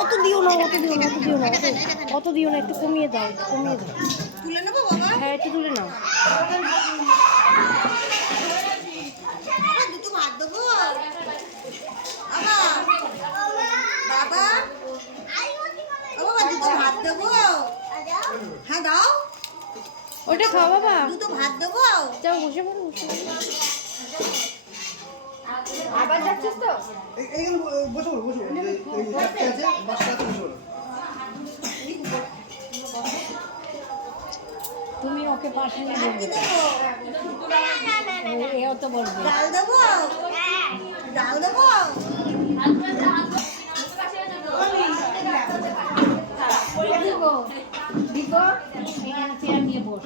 অত দিও না, অত দিও না, একটু কমিয়ে দাও, তুলে নেবো বাবা। হ্যাঁ, একটু তুলে নাও। দুটো ভাত দেবো বাবা, দুটো ভাত দেবো। হ্যাঁ দাও, ওটা খাও বাবা। দুটো ভাত দেবো, যাও বসে পড়ো, আবার যাচ্ছিস তো? তুমি ওকে পাশে নিয়ে এও তো বলবে ডাল দেবো, ডাল দেবো। দিগো, এখানে চেয়ার নিয়ে বস।